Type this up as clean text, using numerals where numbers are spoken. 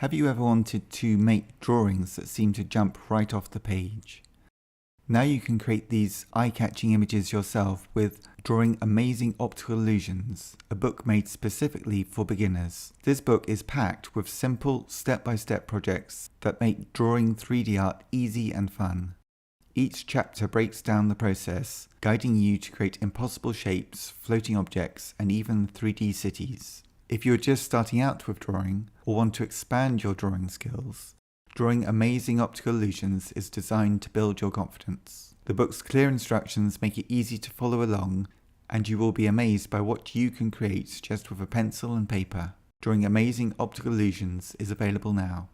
Have you ever wanted to make drawings that seem to jump right off the page? Now you can create these eye-catching images yourself with Drawing Amazing Optical Illusions, a book made specifically for beginners. This book is packed with simple, step-by-step projects that make drawing 3D art easy and fun. Each chapter breaks down the process, guiding you to create impossible shapes, floating objects, and even 3D cities. If you're just starting out with drawing, or want to expand your drawing skills, Drawing Amazing Optical Illusions is designed to build your confidence. The book's clear instructions make it easy to follow along, and you will be amazed by what you can create just with a pencil and paper. Drawing Amazing Optical Illusions is available now.